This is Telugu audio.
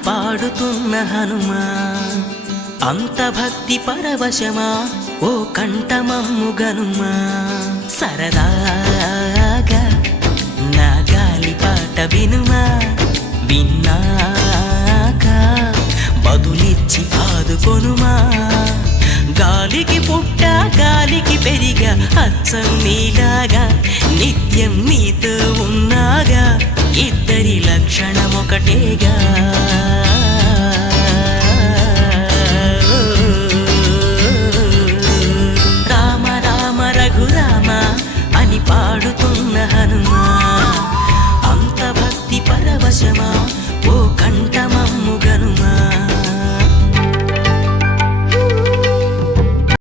పాడుతున్న హనుమా అంత భక్తి పరవశమా ఓ కంఠమమ్ము గనుమా సరదాగా నా గాలి పాట వినుమా విన్నాక బదులిచ్చి ఆదుకొనుమా గాలికి పుట్ట గాలికి పెరిగా అచ్చం నీలాగా నిత్యం నీతో ఉన్నాగా ఇద్దరి లక్షణమొకటేగా